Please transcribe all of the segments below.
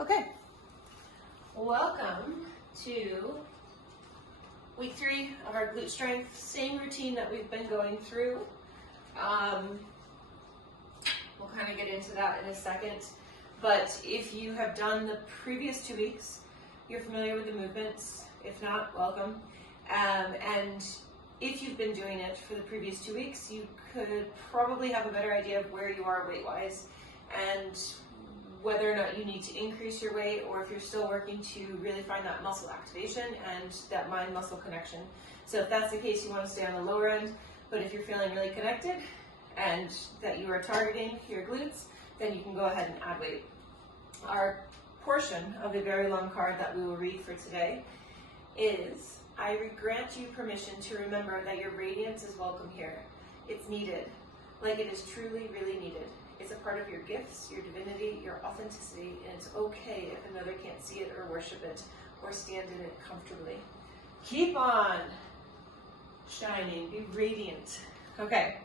Okay, welcome to week 3 of our glute strength. Same routine that we've been going through. We'll kind of get into that in a second. But if you have done the previous 2 weeks, you're familiar with the movements. If not, welcome. And if you've been doing it for the previous 2 weeks, you could probably have a better idea of where you are weight-wise and whether or not you need to increase your weight, or if you're still working to really find that muscle activation and that mind-muscle connection. So if that's the case, you want to stay on the lower end, but if you're feeling really connected and that you are targeting your glutes, then you can go ahead and add weight. Our portion of a very long card that we will read for today is, I grant you permission to remember that your radiance is welcome here. It's needed, like it is truly, really needed. It's a part of your gifts, your divinity, your authenticity, and it's okay if another can't see it or worship it or stand in it comfortably. Keep on shining, be radiant. Okay,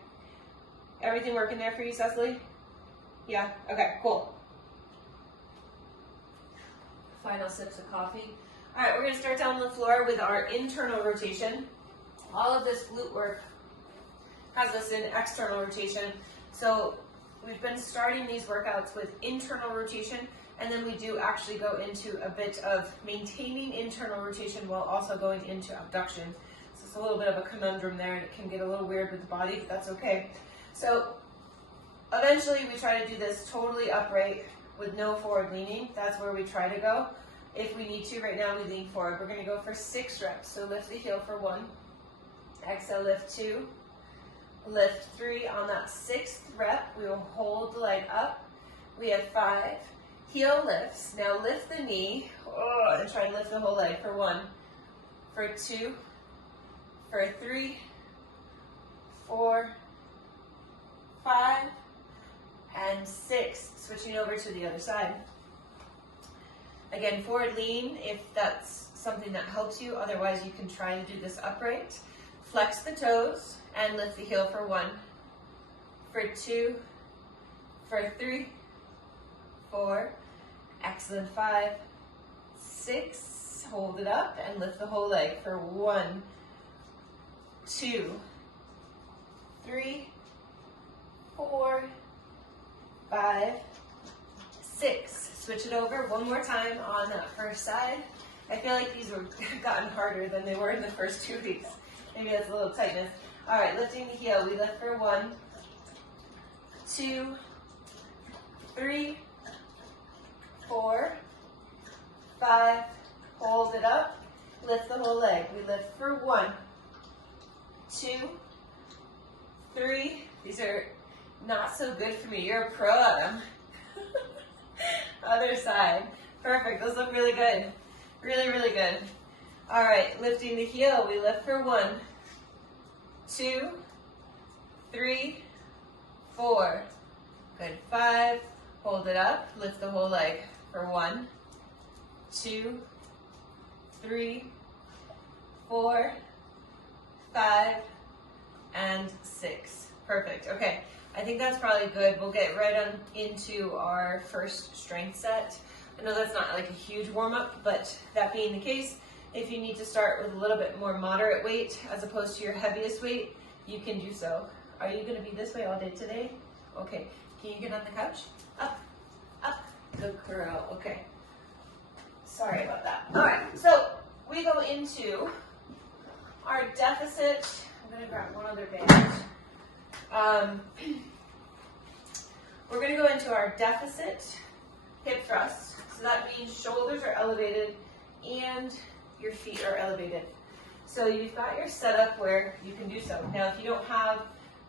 everything working there for you, Cecily? Yeah, okay, cool. Final sips of coffee. All right, we're gonna start down on the floor with our internal rotation. All of this glute work has us in external rotation. So we've been starting these workouts with internal rotation, and then we do actually go into a bit of maintaining internal rotation while also going into abduction. So it's a little bit of a conundrum there, and it can get a little weird with the body, but that's okay. So eventually we try to do this totally upright with no forward leaning. That's where we try to go. If we need to, right now we lean forward. We're gonna go for 6 reps. So lift the heel for 1, exhale, lift 2, lift 3. On that 6th rep, we will hold the leg up. We have 5 heel lifts. Now lift the knee, and try to lift the whole leg for 1, for 2, for 3, 4, 5, and 6. Switching over to the other side. Again, forward lean if that's something that helps you. Otherwise, you can try to do this upright. Flex the toes and lift the heel for 1, for 2, for 3, 4, excellent, 5, 6, hold it up and lift the whole leg for 1, 2, 3, 4, 5, 6. Switch it over one more time on that first side. I feel like these were gotten harder than they were in the first 2 weeks. Maybe that's a little tightness. All right, lifting the heel. We lift for 1, 2, 3, 4, 5. Hold it up. Lift the whole leg. We lift for 1, 2, 3. These are not so good for me. You're a pro at them. Other side. Perfect. Those look really good. Really, really good. All right, lifting the heel. We lift for 1, 2, 3, 4. Good. 5. Hold it up. Lift the whole leg for 1, 2, 3, 4, 5, and 6. Perfect. Okay. I think that's probably good. We'll get right on into our first strength set. I know that's not like a huge warm-up, but that being the case, if you need to start with a little bit more moderate weight as opposed to your heaviest weight, you can do so. Are you going to be this way all day today? Okay. Can you get on the couch? Up, up. Good girl. Okay. Sorry about that. All right. So we go into our deficit. I'm going to grab one other band. We're going to go into our deficit hip thrust. So that means shoulders are elevated and your feet are elevated. So you've got your setup where you can do so. Now, if you don't have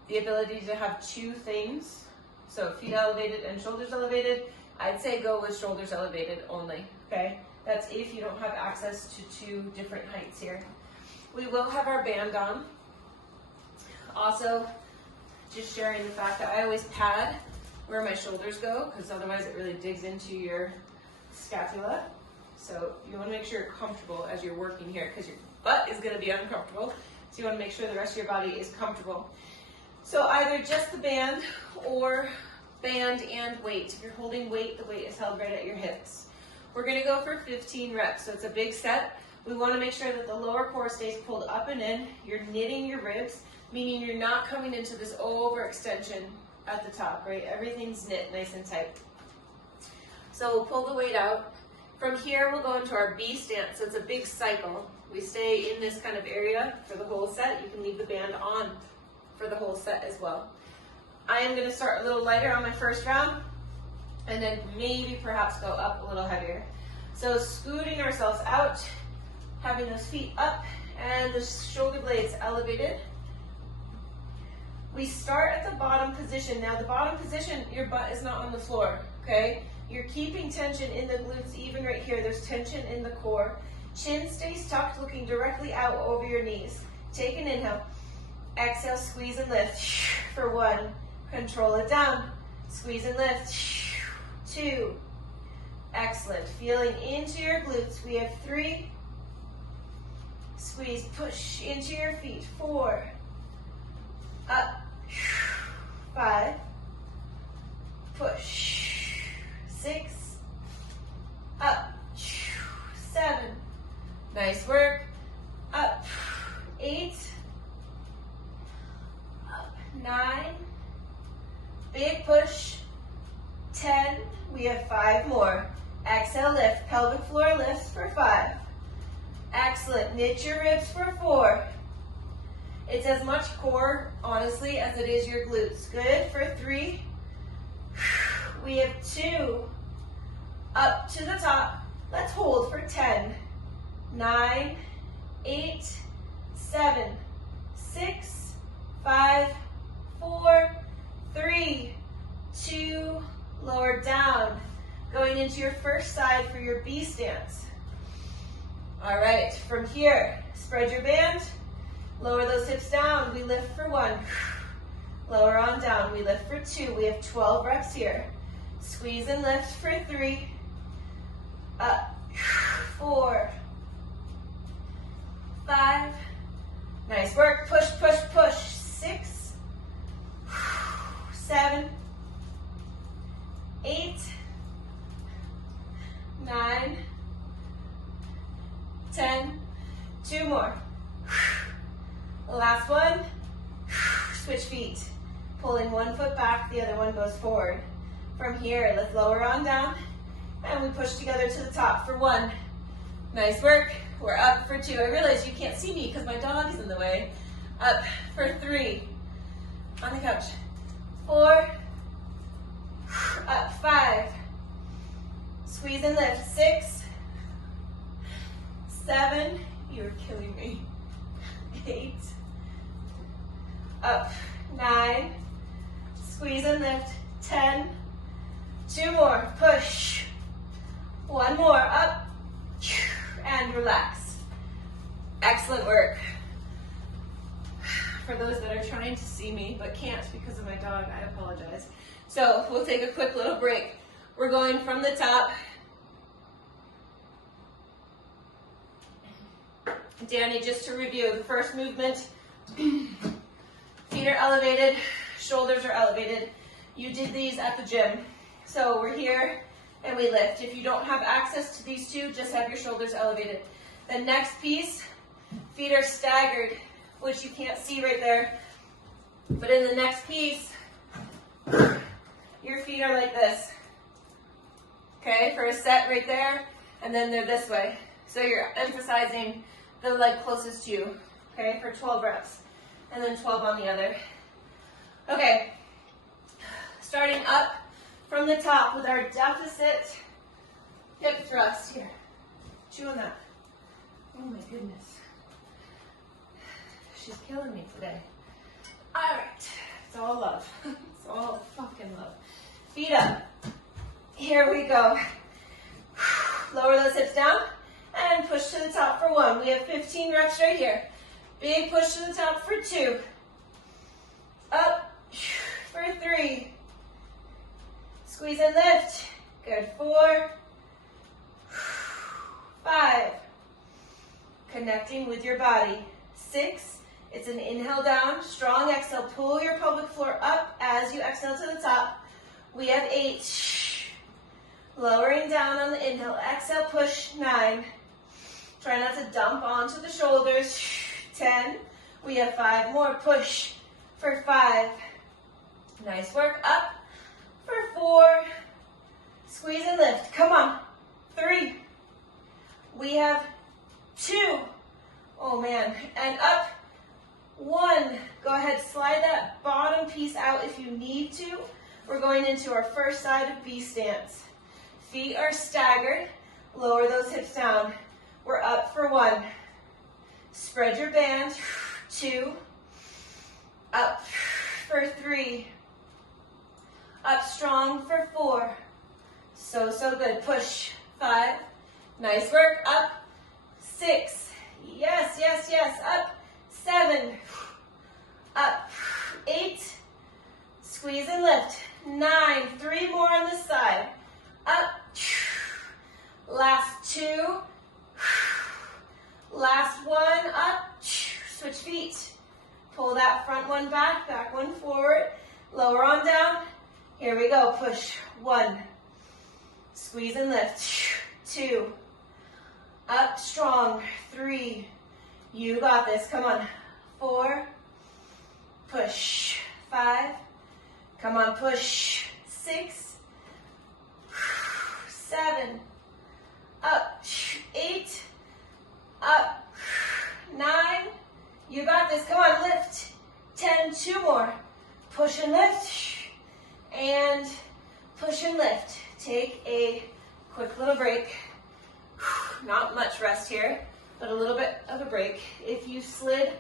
the ability to have 2 things, so feet elevated and shoulders elevated, I'd say go with shoulders elevated only, okay? That's if you don't have access to 2 different heights here. We will have our band on. Also, just sharing the fact that I always pad where my shoulders go, because otherwise it really digs into your scapula. So you want to make sure you're comfortable as you're working here, because your butt is going to be uncomfortable. So you want to make sure the rest of your body is comfortable. So either just the band or band and weight. If you're holding weight, the weight is held right at your hips. We're gonna go for 15 reps, so it's a big set. We wanna make sure that the lower core stays pulled up and in. You're knitting your ribs, meaning you're not coming into this overextension at the top, right? Everything's knit nice and tight. So we'll pull the weight out. From here, we'll go into our B stance, so it's a big cycle. We stay in this kind of area for the whole set. You can leave the band on for the whole set as well. I am gonna start a little lighter on my first round, and then maybe perhaps go up a little heavier. So scooting ourselves out, having those feet up and the shoulder blades elevated. We start at the bottom position. Now the bottom position, your butt is not on the floor, okay? You're keeping tension in the glutes, even right here. There's tension in the core. Chin stays tucked, looking directly out over your knees. Take an inhale. Exhale, squeeze and lift. For 1, control it down. Squeeze and lift. 2, excellent. Feeling into your glutes. We have 3. Squeeze, push into your feet. 4, up. 5, push. 6, up. 7, nice work. Up. 8, up. 9, big push. 10, we have 5 more. Exhale, lift. Pelvic floor lifts for 5. Excellent. Knit your ribs for 4. It's as much core, honestly, as it is your glutes. Good. For 3. We have 2. Up to the top. Let's hold for 10. 9, 8, 7, 6, 5, 4, 3, 2, lower down. Going into your first side for your B stance. All right, from here, spread your band, lower those hips down. We lift for 1. Lower on down, we lift for 2. We have 12 reps here. Squeeze and lift for 3. Up. 4, 5. Nice work. Push, push, push. 6, 7, 8, 9, 10. 2 more. Last one. Switch feet. Pulling one foot back, the other one goes forward. From here, let's lower on down. And we push together to the top for 1. Nice work. We're up for 2. I realize you can't see me because my dog is in the way. Up for 3. On the couch. 4. Up. 5. Squeeze and lift. 6. 7. You're killing me. 8. Up. 9. Squeeze and lift. 10. 2 more. Push. 1 more. Up. And relax. Excellent work. For those that are trying to see me but can't because of my dog, I apologize. So we'll take a quick little break. We're going from the top. Danny, just to review, the first movement, feet are elevated, shoulders are elevated. You did these at the gym. So we're here and we lift. If you don't have access to these two, just have your shoulders elevated. The next piece, feet are staggered, which you can't see right there. But in the next piece, your feet are like this. Okay, for a set right there, and then they're this way. So you're emphasizing the leg closest to you, okay, for 12 reps. And then 12 on the other. Okay, starting up from the top with our deficit hip thrust here. Chew on that. Oh my goodness. She's killing me today. All right, it's all love. It's all fucking love. Feet up. Here we go. Lower those hips down and push to the top for 1. We have 15 reps right here. Big push to the top for 2. Up for 3. Squeeze and lift. Good. 4. 5. Connecting with your body. 6. It's an inhale down, strong exhale. Pull your pelvic floor up as you exhale to the top. We have 8. Lowering down on the inhale. Exhale, push, 9. Try not to dump onto the shoulders. 10. We have 5 more. Push for 5. Nice work. Up for 4. Squeeze and lift. Come on. 3. We have 2. Oh man. And up. 1. Go ahead, slide that bottom piece out if you need to. We're going into our first side of B stance. Feet are staggered. Lower those hips down. We're up for 1. Spread your band. 2. Up for 3. Up strong for 4. So good. Push. 5. Nice work. Up. 6. Yes, yes, yes. Up. 7. Up. 8. Squeeze and lift. 9. 3 more on this side. Up. Last 2. Last 1. Up. Switch feet. Pull that front one back, back one forward. Lower on down. Here we go. Push. 1. Squeeze and lift. 2. Up strong. 3. You got this. Come on. 4. Push. 5. Come on. Push. 6. 7. Up. 8. Up. 9. You got this. Come on. Lift. 10. 2 more. Push and lift. And push and lift. Take a quick little break. Not much rest here, but a little bit of a break. If you slid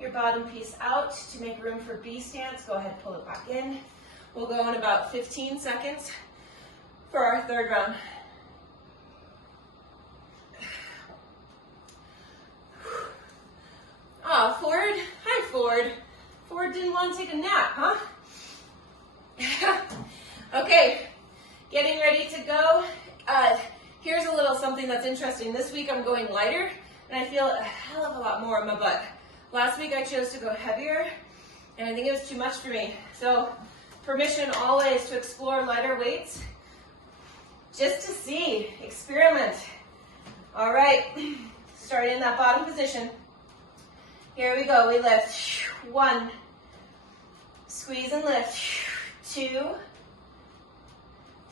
your bottom piece out to make room for B stance, go ahead and pull it back in. We'll go in about 15 seconds for our third round. Oh, Ford. Hi, Ford. Ford didn't want to take a nap, huh? Okay, getting ready to go. Here's a little something that's interesting. This week I'm going lighter, and I feel a hell of a lot more in my butt. Last week I chose to go heavier, and I think it was too much for me. So, permission always to explore lighter weights, just to see, experiment. All right, starting in that bottom position. Here we go, we lift. 1, squeeze and lift. 2,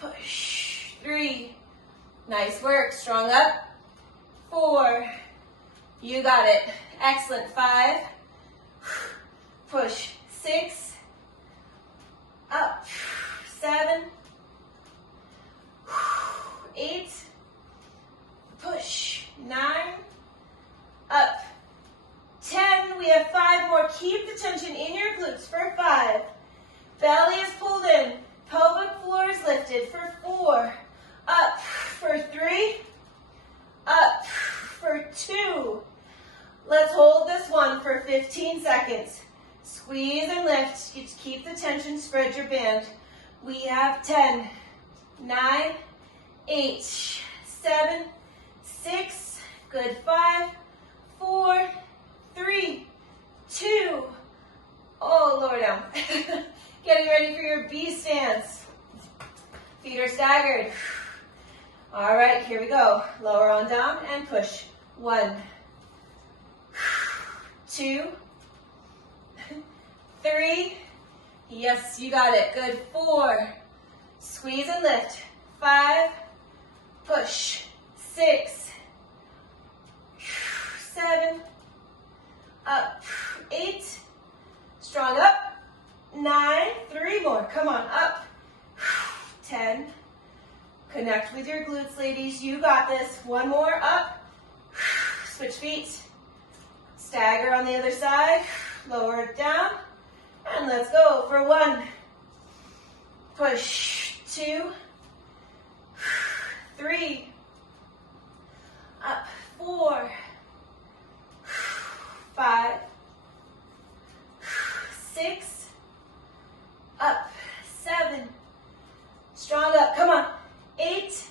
push. 3, nice work, strong up. 4, you got it, excellent. 5, push. 6, up. 7, 8, push. 9, up. 10, we have 5 more. Keep the tension in your glutes for 5. Belly is pulled in. Pelvic floor is lifted for 4. Up for 3. Up for 2. Let's hold this one for 15 seconds. Squeeze and lift. You keep the tension, spread your band. We have 10, 9, 8, 7, 6. Good. 5, 4, 3, 2. Oh, lower down. Getting ready for your B stance. Feet are staggered. All right, here we go. Lower on down and push. 1, 2, 3. Yes, you got it. Good. 4. Squeeze and lift. 5. Push. 6. 7. Up. 8. Strong up. 9. 3 more. Come on. Up. 10. Connect with your glutes, ladies. You got this. 1 more. Up. Switch feet. Stagger on the other side. Lower it down. And let's go for 1. Push. 2. 3. Up. 4. 5. 6. Up. 7. Strong up. Come on. 8.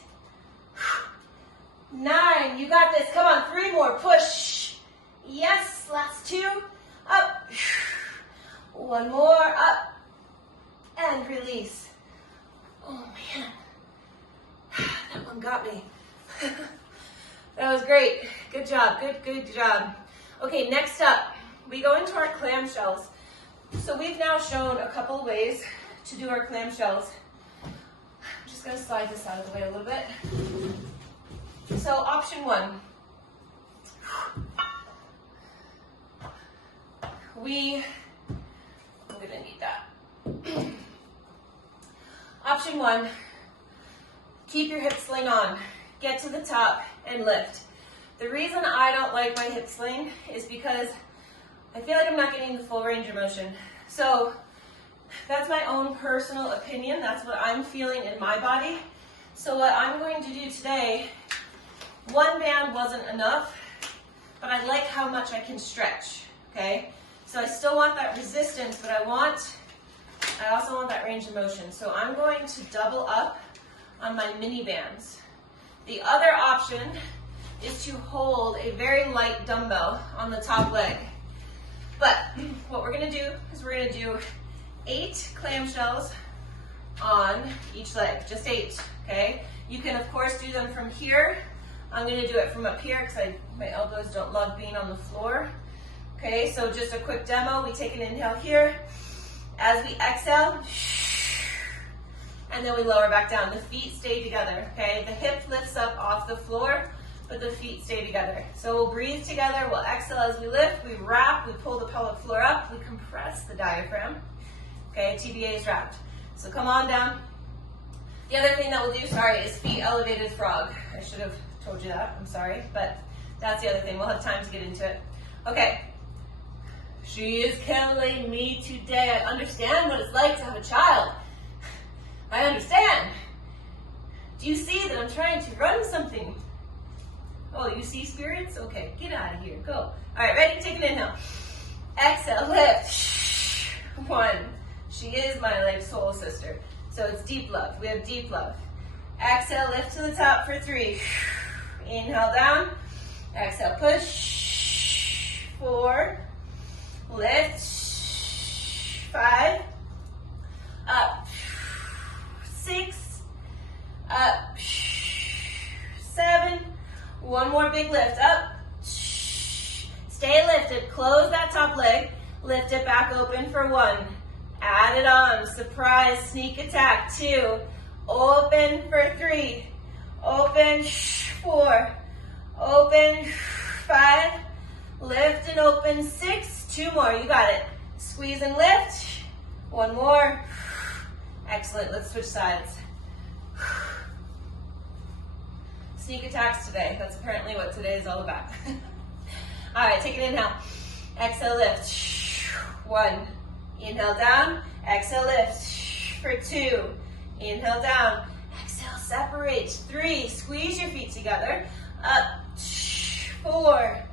9. You got this. Come on. 3 more. Push. Yes. Last 2. Up. 1 more. Up. And release. Oh, man. That one got me. That was great. Good job, good job. Okay, next up, we go into our clamshells. So we've now shown a couple of ways to do our clamshells. I'm just gonna slide this out of the way a little bit. So option one, I'm gonna need that. Option one, keep your hip sling on, get to the top and lift. The reason I don't like my hip sling is because I feel like I'm not getting the full range of motion. So that's my own personal opinion. That's what I'm feeling in my body. So what I'm going to do today, one band wasn't enough, but I like how much I can stretch, okay? So I still want that resistance, but I also want that range of motion. So I'm going to double up on my mini bands. The other option is to hold a very light dumbbell on the top leg. But what we're gonna do is we're gonna do 8 clamshells on each leg, just 8, okay? You can of course do them from here. I'm gonna do it from up here because my elbows don't love being on the floor. Okay, so just a quick demo. We take an inhale here. As we exhale, and then we lower back down. The feet stay together, okay? The hip lifts up off the floor, but the feet stay together. So we'll breathe together, we'll exhale as we lift, we wrap, we pull the pelvic floor up, we compress the diaphragm. Okay, TBA is wrapped. So come on down. The other thing that we'll do, is feet elevated frog. I should have told you that, I'm sorry, but that's the other thing. We'll have time to get into it. Okay. She is killing me today. I understand what it's like to have a child. I understand. Do you see that I'm trying to run something? Oh, you see spirits? Okay, get out of here, go. All right, ready? Take an inhale. Exhale, lift. 1. She is my like soul sister. So it's deep love. We have deep love. Exhale, lift to the top for 3. Inhale down. Exhale, push. 4. Lift. 5. Up. 6. Up. 7. One more big lift. Up. Stay lifted. Close that top leg. Lift it back open for 1. Add it on. Surprise sneak attack. 2. Open for 3. Open. 4. Open. 5. Lift and open. 6. 2 more. You got it. Squeeze and lift. 1 more. Excellent. Let's switch sides. Sneak attacks today. That's apparently what today is all about. All right, take an inhale. Exhale, lift. 1. Inhale down. Exhale, lift. For 2. Inhale down. Exhale, separate. 3. Squeeze your feet together. Up. 4.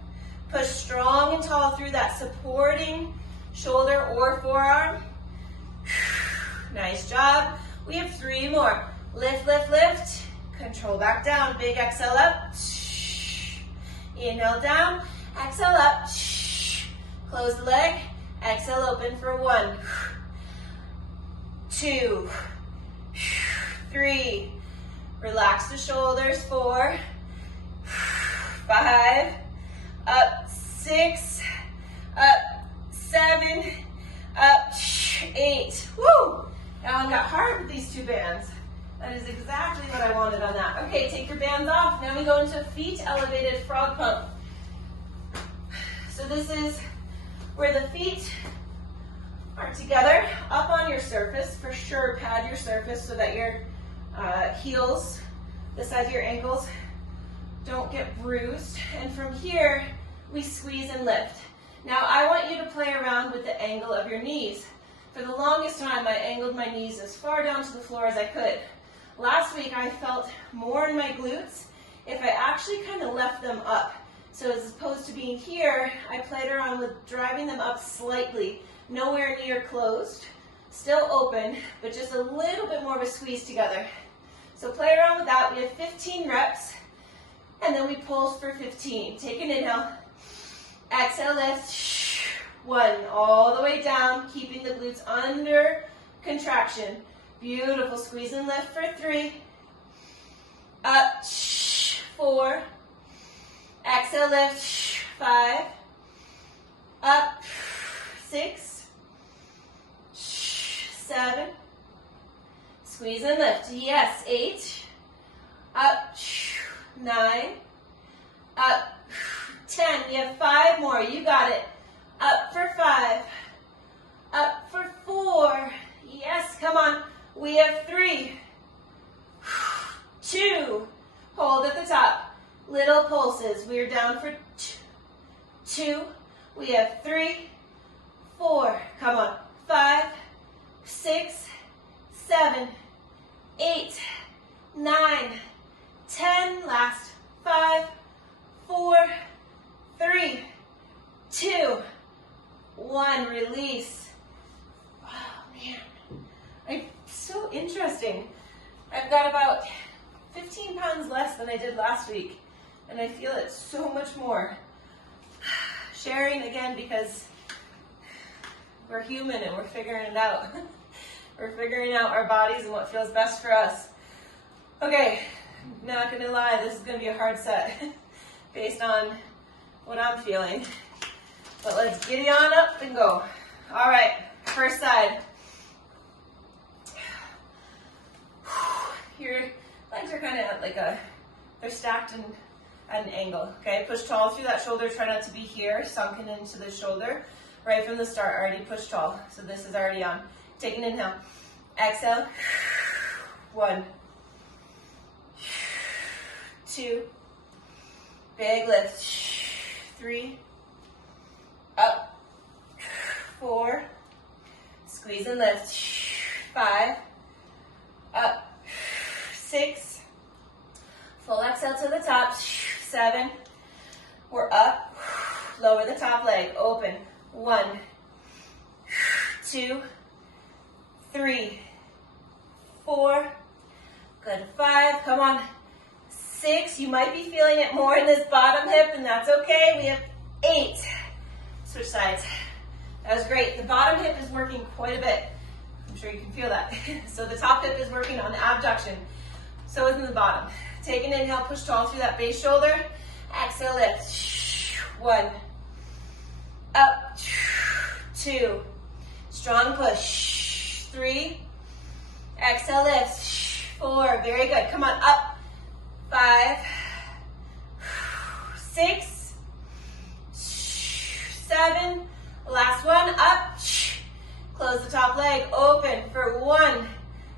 Push strong and tall through that supporting shoulder or forearm. Nice job. We have 3 more. Lift, lift, lift. Control back down. Big exhale up. Inhale down. Exhale up. Close the leg. Exhale open for 1. 2. 3. Relax the shoulders. 4. 5. Up. 6. Up. 7. Up. 8. Woo! That one got hard with these 2 bands. That is exactly what I wanted on that. Okay, take your bands off. Now we go into feet elevated frog pump. So this is where the feet are together, up on your surface. For sure, pad your surface so that your heels, the sides of your ankles, don't get bruised. And from here, we squeeze and lift. Now I want you to play around with the angle of your knees. For the longest time, I angled my knees as far down to the floor as I could. Last week, I felt more in my glutes if I actually kind of left them up. So as opposed to being here, I played around with driving them up slightly, nowhere near closed, still open, but just a little bit more of a squeeze together. So play around with that. We have 15 reps, and then we pulse for 15. Take an inhale. Exhale, lift. 1, all the way down, keeping the glutes under contraction. Beautiful. Squeeze and lift for 3. Up, 4. Exhale, lift, 5. Up, 6. 7. Squeeze and lift. Yes, 8. Up, 9. Up, 10. We have 5 more. You got it. Up for 5. Up for 4. Yes, come on. We have 3. 2. Hold at the top. Little pulses. We are down for 2. We have 3, 4. Come on. 5, 6, 7, 8, 9, 10. Last. 5, 4, 3, 2, 1. Release. Oh, man. It's so interesting. I've got about 15 pounds less than I did last week, and I feel it so much more. Sharing again because we're human and we're figuring it out. We're figuring out our bodies and what feels best for us. Okay, not gonna lie, this is gonna be a hard set based on what I'm feeling. But let's giddy on up and go. All right, first side. Your legs are kind of at like they're stacked at an angle, okay? Push tall through that shoulder. Try not to be here, sunken into the shoulder. Right from the start, already push tall. So this is already on. Take an inhale. Exhale. 1. 2. Big lift. 3. Up. 4. Squeeze and lift. 5. Up. 6. Full exhale to the top. 7. We're up. Lower the top leg. Open. 1, 2, 3, 4. Good. 5. Come on. 6. You might be feeling it more in this bottom hip, and that's okay. We have 8. Switch sides. That was great. The bottom hip is working quite a bit. I'm sure you can feel that. So the top hip is working on the abduction. So is the bottom. Take an inhale, push tall through that base shoulder. Exhale, lift. 1. Up. 2. Strong push. 3. Exhale, lift. 4. Very good. Come on, up. 5. 6. 7. Last one, up. Close the top leg, open for 1.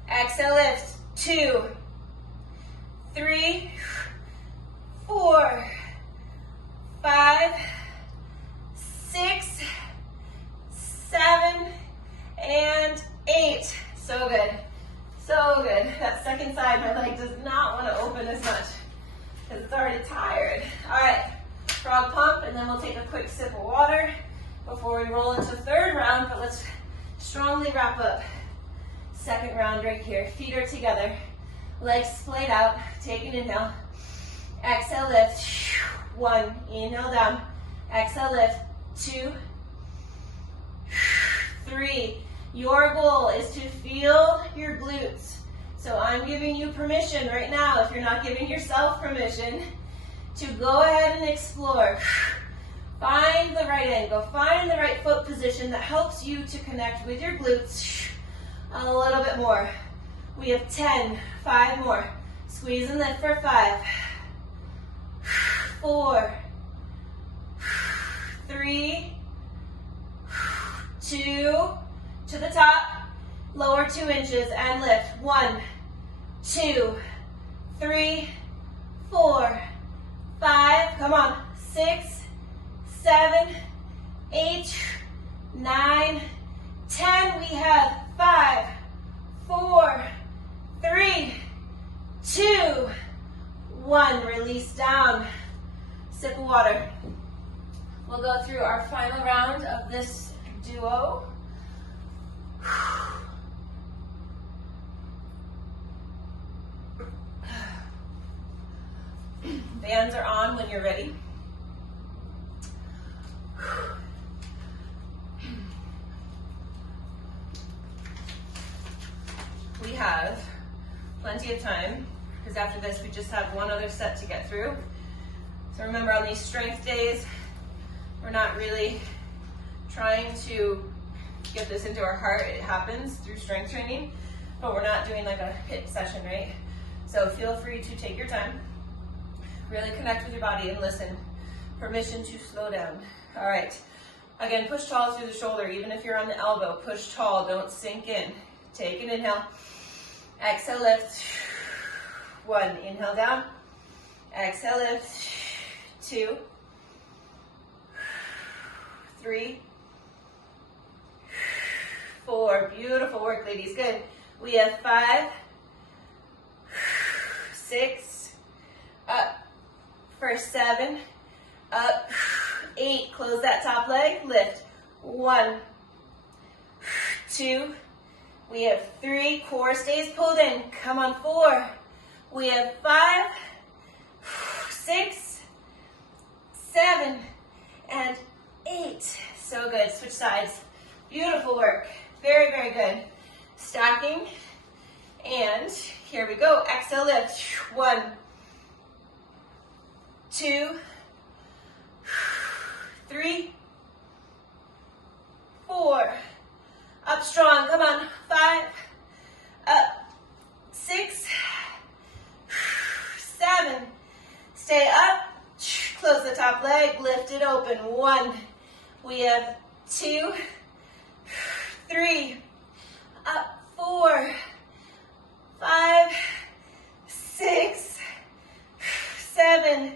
Exhale, lift. 2. 3, 4, 5, 6, 7, and 8. So good. So good. That second side, my leg does not want to open as much because it's already tired. All right, frog pump, and then we'll take a quick sip of water before we roll into third round, but let's strongly wrap up second round right here. Feet are together. Legs splayed out. Take an inhale. Exhale, lift. 1. Inhale down. Exhale, lift. 2. 3. Your goal is to feel your glutes. So I'm giving you permission right now, if you're not giving yourself permission, to go ahead and explore. Find the right angle. Find the right foot position that helps you to connect with your glutes a little bit more. We have 10. 5 more. Squeeze and lift for 5. 4. 3. 2. To the top. Lower 2 inches and lift. 1, 2, 3, 4, 5. Come on. 6, 7, 8, 9, 10. We have 5, 4, 3, 2, 1. Release down. Sip of water. We'll go through our final round of this duo. Bands are on when you're ready. We have plenty of time because after this. We just have one other set to get through. So remember, on these strength days, we're not really trying to get this into our heart. It happens through strength training, but we're not doing like a HIIT session, right? So feel free to take your time, really connect with your body and listen. Permission to slow down. All right. Again, push tall through the shoulder. Even if you're on the elbow, push tall, don't sink in. Take an inhale. Exhale, lift. 1, inhale down. Exhale, lift. 2, 3, 4. Beautiful work, ladies. Good. We have 5, 6, up for 7, up, 8. Close that top leg, lift. 1, 2. We have 3. Core stays pulled in. Come on, 4. We have 5, 6, 7, and 8. So good. Switch sides. Beautiful work. Very, very good. Stacking. And here we go. Exhale, lift. 1, 2, 3, 4. Up strong. Come on. 5. Up. 6. 7. Stay up. Close the top leg. Lift it open. 1. We have 2, 3. Up. 4. 5. 6. 7.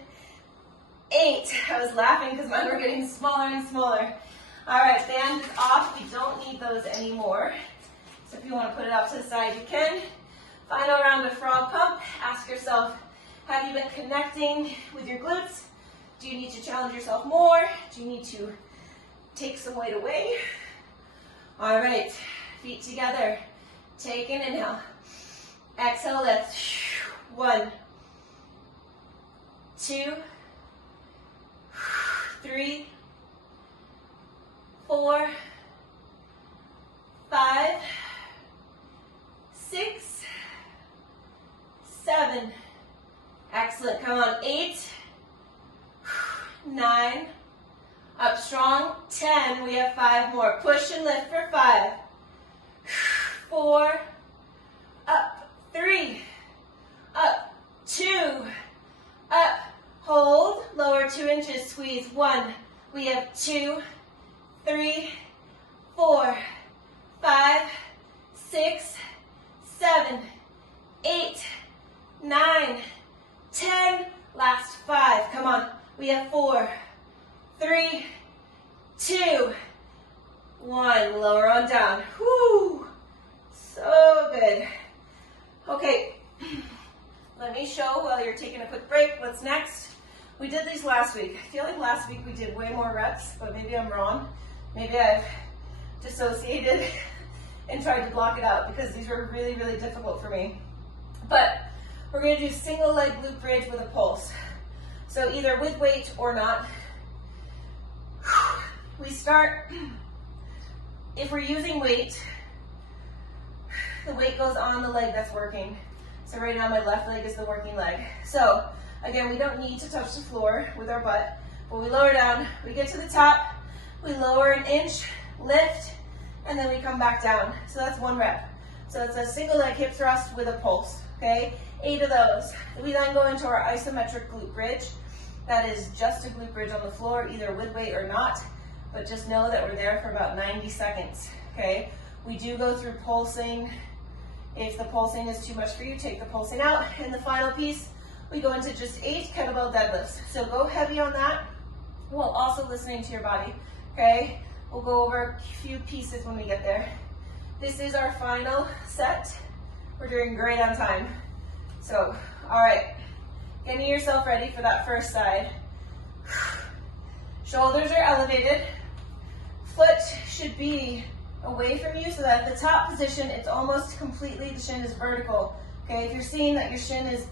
8. I was laughing because mine were getting smaller and smaller. All right, band is off. We don't need those anymore. So if you want to put it off to the side, you can. Final round of frog pump. Ask yourself, have you been connecting with your glutes? Do you need to challenge yourself more? Do you need to take some weight away? All right, feet together. Take an inhale. Exhale, lift. 1, 2, 3, 4, 5, 6, 7. Excellent. Come on. 8, 9. Up strong. 10. We have 5 more. Push and lift for 5. 4. Up. 3. Up. 2. Up. Hold. Lower 2 inches. Squeeze. 1. We have 2, 3, 4, 5, 6, 7, 8, 9, 10. Last 5. Come on. We have 4, 3, 2, 1. Lower on down. Whoo! So good. Okay. Let me show while you're taking a quick break what's next. We did these last week. I feel like last week we did way more reps, but maybe I'm wrong. Maybe I've dissociated and tried to block it out because these were really, really difficult for me. But we're going to do single leg glute bridge with a pulse. So either with weight or not. We start, if we're using weight, the weight goes on the leg that's working. So right now my left leg is the working leg. So again, we don't need to touch the floor with our butt, but we lower down, we get to the top, we lower an inch, lift, and then we come back down. So that's 1 rep. So it's a single leg hip thrust with a pulse, okay? 8 of those. We then go into our isometric glute bridge. That is just a glute bridge on the floor, either with weight or not, but just know that we're there for about 90 seconds, okay? We do go through pulsing. If the pulsing is too much for you, take the pulsing out. And the final piece, we go into just 8 kettlebell deadlifts. So go heavy on that while also listening to your body, okay? We'll go over a few pieces when we get there. This is our final set. We're doing great on time. So, all right, getting yourself ready for that first side. Shoulders are elevated. Foot should be away from you so that at the top position, it's almost completely, the shin is vertical. Okay, if you're seeing that your shin is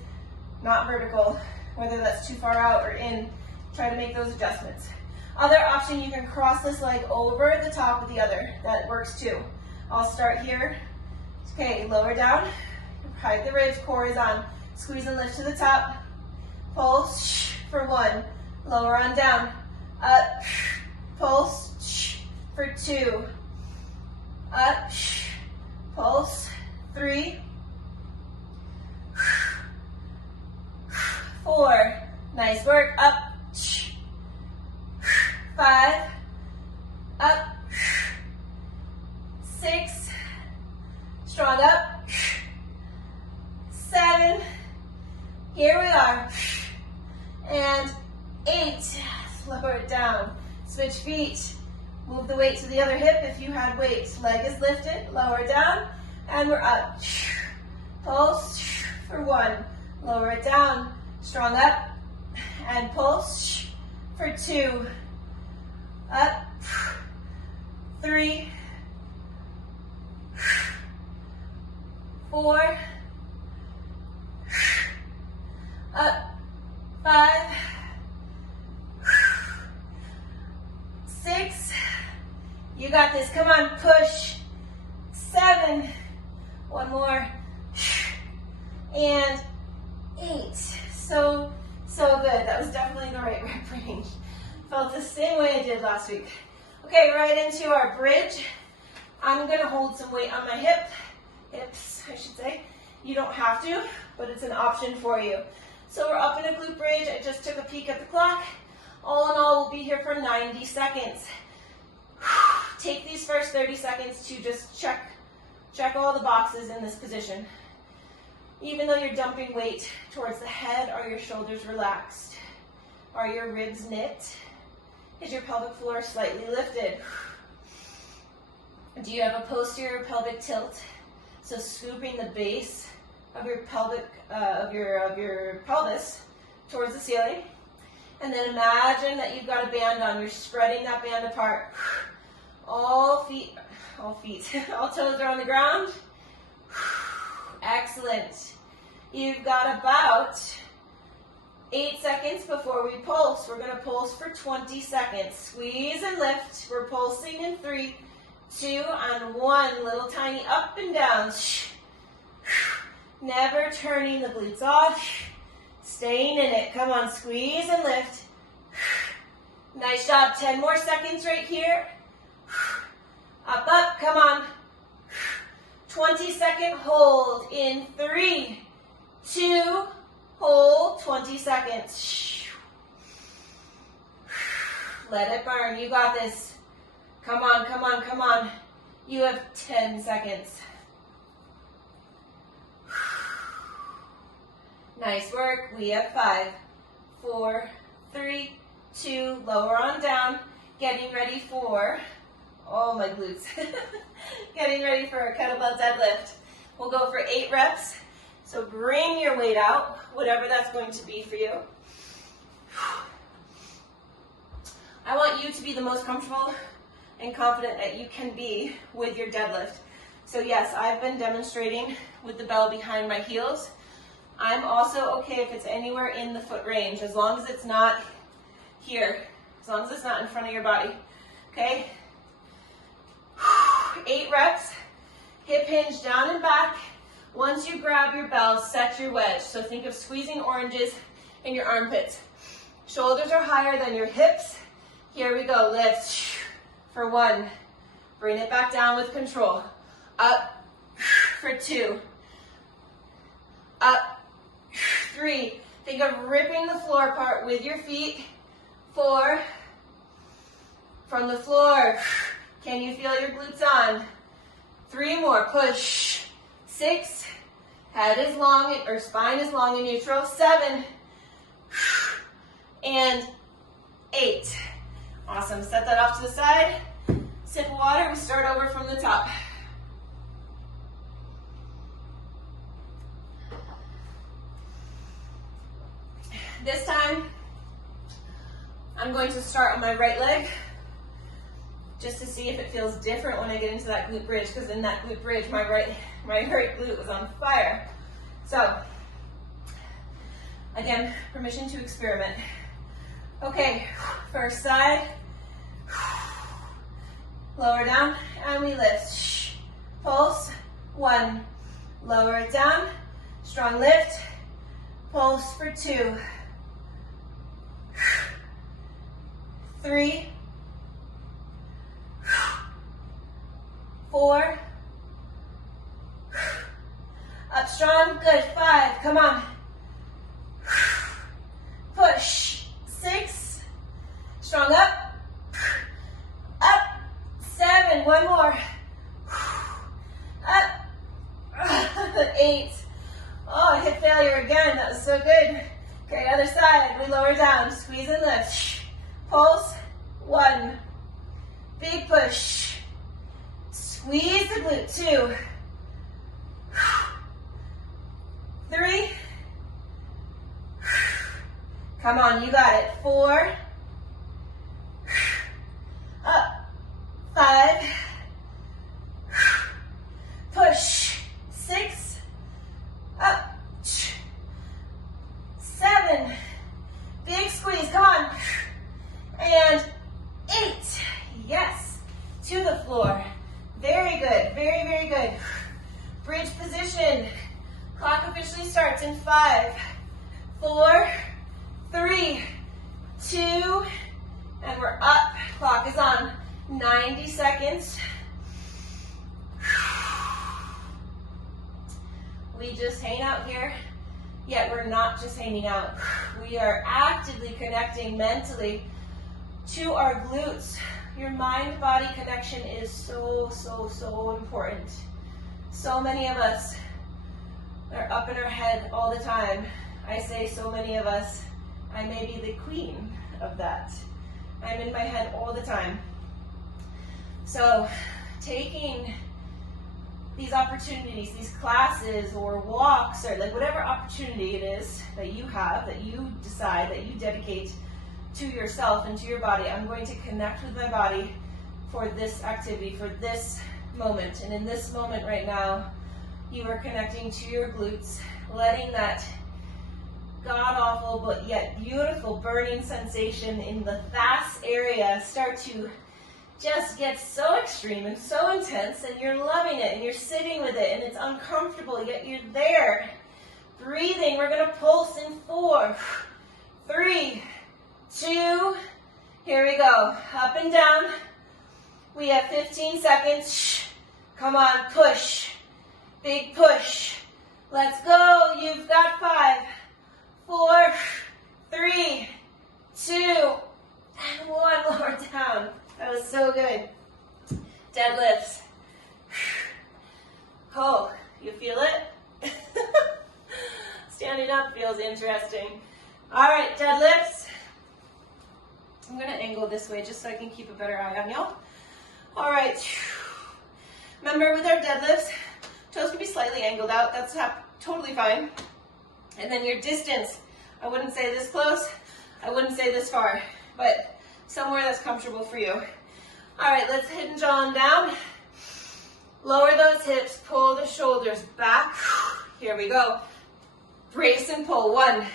not vertical, whether that's too far out or in, try to make those adjustments. Other option, you can cross this leg over the top of the other. That works too. I'll start here. Okay, lower down, hide the ribs, core is on. Squeeze and lift to the top. Pulse for 1. Lower on down. Up. Pulse for 2. Up. Pulse. 3. 4. Nice work. Up. 5. Up. 6. Strong up. 7. Here we are. And 8. Lower it down. Switch feet. Move the weight to the other hip if you had weight. Leg is lifted. Lower down. And we're up. Pulse for 1. Lower it down. Strong up. And pulse for 2. Up. 3. 4. Up. 5. 6. You got this. Come on, push. 7. One more. And 8. So good. That was definitely the right rep range. Felt the same way I did last week. Okay, right into our bridge. I'm gonna hold some weight on my hips, I should say. You don't have to, but it's an option for you. So we're up in a glute bridge. I just took a peek at the clock. All in all, we'll be here for 90 seconds. Take these first 30 seconds to just check all the boxes in this position. Even though you're dumping weight towards the head, are your shoulders relaxed? Are your ribs knit? Is your pelvic floor slightly lifted? Do you have a posterior pelvic tilt? So scooping the base of your pelvic, of your pelvis towards the ceiling. And then imagine that you've got a band on. You're spreading that band apart. All toes are on the ground. Excellent. You've got about 8 seconds before we pulse. We're going to pulse for 20 seconds. Squeeze and lift. We're pulsing in 3, 2, and 1. Little tiny up and down. Never turning the glutes off. Staying in it. Come on, squeeze and lift. Nice job. 10 more seconds right here. Up, up. Come on. 20-second hold in 3, 2, hold 20 seconds. Let it burn. You got this. Come on, come on, come on. You have 10 seconds. Nice work. We have 5, 4, 3, 2, lower on down. Getting ready for, oh my glutes. Getting ready for a kettlebell deadlift. We'll go for 8 reps. So bring your weight out, whatever that's going to be for you. I want you to be the most comfortable and confident that you can be with your deadlift. So yes, I've been demonstrating with the bell behind my heels. I'm also okay if it's anywhere in the foot range, as long as it's not here, as long as it's not in front of your body, okay? 8 reps, hip hinge down and back. Once you grab your bell, set your wedge. So think of squeezing oranges in your armpits. Shoulders are higher than your hips. Here we go, lift for 1. Bring it back down with control. Up for 2. Up 3. Think of ripping the floor apart with your feet. 4. From the floor. Can you feel your glutes on? 3 more, push. 6, head is long, or spine is long and neutral. 7, and 8. Awesome, set that off to the side. Sip of water, we start over from the top. This time, I'm going to start on my right leg, just to see if it feels different when I get into that glute bridge, because in that glute bridge, my right glute was on fire. So, again, permission to experiment. Okay, first side, lower down, and we lift. Pulse, 1, lower it down, strong lift, Pulse for 2, 3, 4, up strong, good, 5, come on. Push, 6, strong up, 7, one more, up, 8, oh, hip failure again, that was so good. Great, other side, we lower down, squeeze and lift, pulse, 1, big push, squeeze the glute, 2, 3, come on, you got it, 4, up, 5, push, 6, up, 7, big squeeze, come on, and 8, yes, to the floor, very good, very, very good, bridge position, clock officially starts in 5, 4, 3, 2, and we're up, clock is on, 90 seconds. We just hang out here, yet we're not just hanging out. We are actively connecting mentally to our glutes. Your mind-body connection is so, so, so important. So many of us are up in our head all the time. I say so many of us. I may be the queen of that. I'm in my head all the time. So taking these opportunities, these classes or walks or like whatever opportunity it is that you have, that you decide, that you dedicate to yourself and to your body, I'm going to connect with my body for this activity, for this moment. And in this moment right now, you are connecting to your glutes, letting that god-awful but yet beautiful burning sensation in the thighs area start to just get so extreme and so intense, and you're loving it and you're sitting with it and it's uncomfortable, yet you're there. Breathing, we're gonna pulse in 4, 3, 2, here we go, up and down. We have 15 seconds. Come on, push, big push. Let's go, you've got 5, 4, 3, 2, and 1, lower down. That was so good. Deadlifts. Oh, you feel it? Standing up feels interesting. All right, deadlifts. I'm gonna angle this way just so I can keep a better eye on y'all. All right. Remember with our deadlifts, toes can be slightly angled out. That's totally fine. And then your distance, I wouldn't say this close, I wouldn't say this far, but somewhere that's comfortable for you. All right, let's hinge on down. Lower those hips, pull the shoulders back. Here we go. Brace and pull. 1.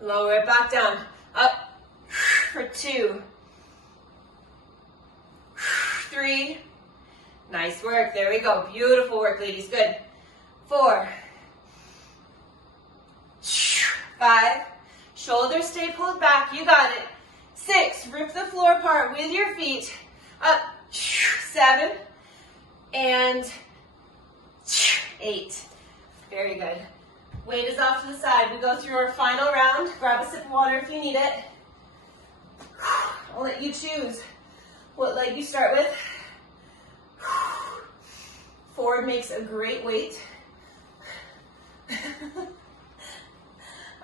Lower it back down. Up for 2. 3. Nice work. There we go. Beautiful work, ladies. Good. 4. 5. Shoulders stay pulled back. You got it. 6. Rip the floor apart with your feet. Up. 7. And 8. Very good. Weight is off to the side. We go through our final round. Grab a sip of water if you need it. I'll let you choose what leg you start with. Forward makes a great weight.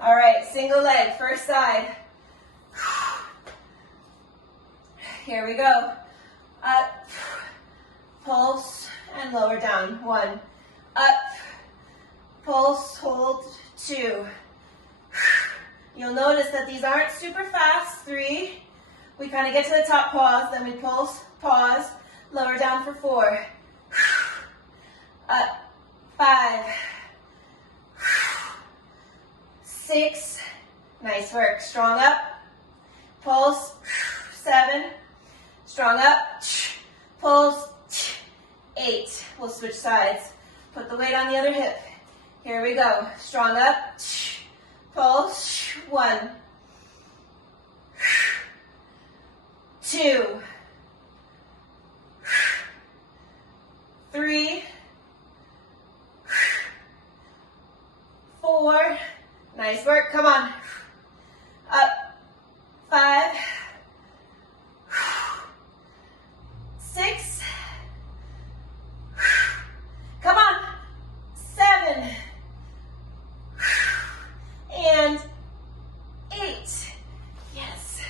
All right, single leg, first side. Here we go. Up, pulse, and lower down. 1. Up, pulse, hold. 2. You'll notice that these aren't super fast. 3. We kind of get to the top, pause, then we pulse, pause, lower down for 4. Up, 5. 6. Nice work. Strong up. Pulse. 7. Strong up. Pulse. 8. We'll switch sides. Put the weight on the other hip. Here we go. Strong up. Pulse. 1, 2, 3, 4. Nice work. Come on. Up. 5, 6. Come on. 7. And 8. Yes.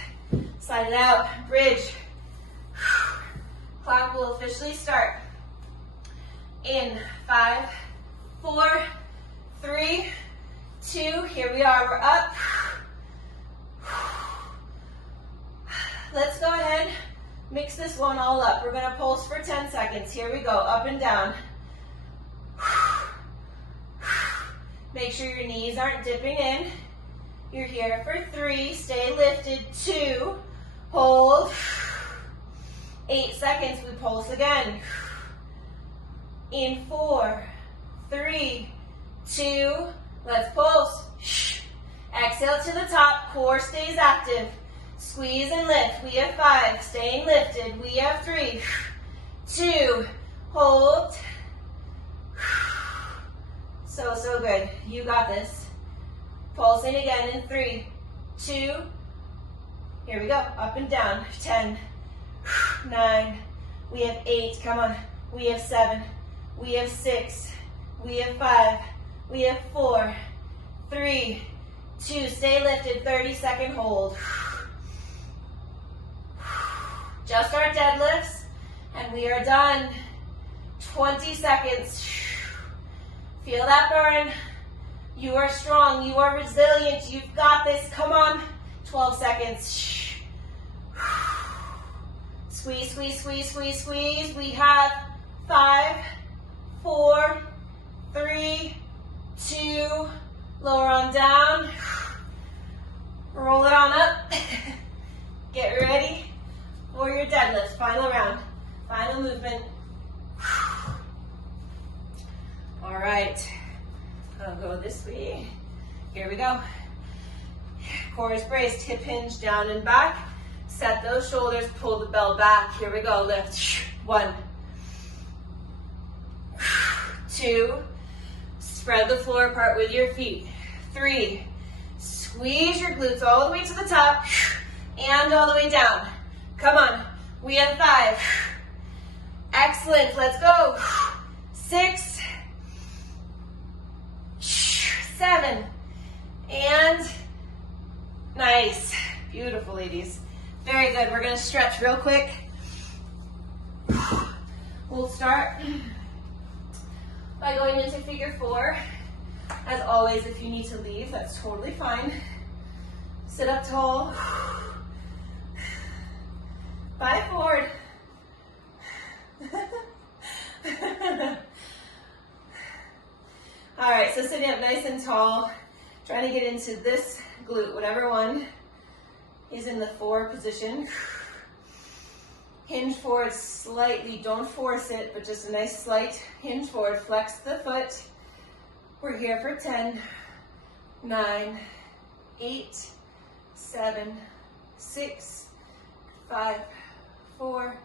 Slide it out. Bridge. Clock will officially start. In 5, 4, 3, 2. Here we are. We're up. Let's go ahead. Mix this one all up. We're going to pulse for 10 seconds. Here we go. Up and down. Make sure your knees aren't dipping in. You're here for 3. Stay lifted. 2. Hold. 8 seconds. We pulse again. In 4, 3, 2. Let's pulse. Exhale to the top. Core stays active. Squeeze and lift. We have 5. Staying lifted. We have 3, 2. Hold. So, so good. You got this. Pulsing again in 3, 2. Here we go. Up and down. 10, 9. We have 8. Come on. We have 7. We have 6. We have 5. We have 4, 3, 2. Stay lifted. 30-second hold. Just our deadlifts, and we are done. 20 seconds. Feel that burn. You are strong. You are resilient. You've got this. Come on. 12 seconds. Squeeze, squeeze, squeeze, squeeze, squeeze. We have 5, 4, 3, 2. Lower on down. Roll it on up. Get ready for your deadlift. Final round. Final movement. All right. I'll go this way. Here we go. Core is braced. Hip hinge down and back. Set those shoulders. Pull the bell back. Here we go. Lift. 1, 2. Spread the floor apart with your feet. 3. Squeeze your glutes all the way to the top and all the way down. Come on. We have 5. Excellent. Let's go. 6, 7. And nice. Beautiful, ladies. Very good. We're going to stretch real quick. We'll start by going into figure 4. As always, if you need to leave, that's totally fine. Sit up tall. 5 forward. All right, so sitting up nice and tall, trying to get into this glute, whatever one is in the 4 position. Hinge forward slightly, don't force it, but just a nice slight hinge forward. Flex the foot. We're here for 10, 9, 8, 7, 6, 5, 4,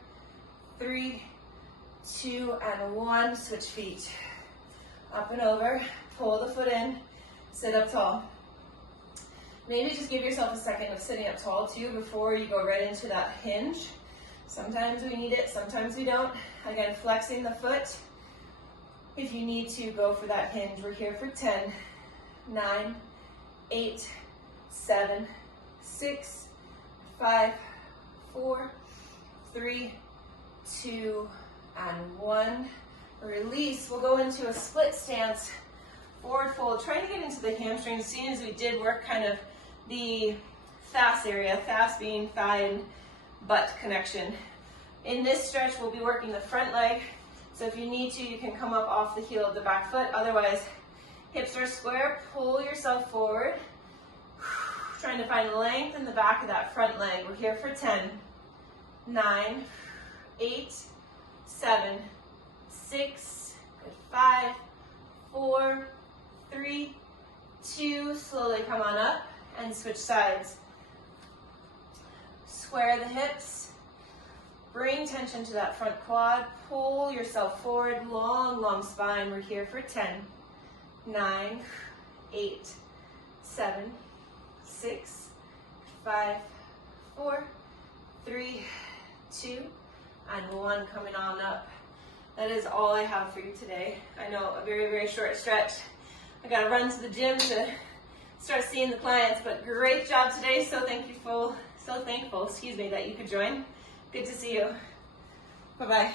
3, 2, and 1. Switch feet. Up and over. Pull the foot in. Sit up tall. Maybe just give yourself a second of sitting up tall too before you go right into that hinge. Sometimes we need it, sometimes we don't. Again, flexing the foot. If you need to, go for that hinge. We're here for 10, 9, 8, 7, 6, 5, 4, 3, 2, and 1. Release. We'll go into a split stance. Forward fold. Trying to get into the hamstrings, seeing as we did work kind of the fast area. Fast being thigh and butt connection. In this stretch, we'll be working the front leg. So if you need to, you can come up off the heel of the back foot. Otherwise, hips are square. Pull yourself forward. Trying to find length in the back of that front leg. We're here for 10, 9, 8, 7, 6, good, 5, 4, 3, 2, slowly come on up and switch sides. Square the hips, bring tension to that front quad, pull yourself forward, long, long spine. We're here for 10, 9, 8, 7, 6, 5, 4, 3, 2, and 1, coming on up. That is all I have for you today. I know, a very, very short stretch. I gotta run to the gym to start seeing the clients, but great job today. So thankful, that you could join. Good to see you. Bye-bye.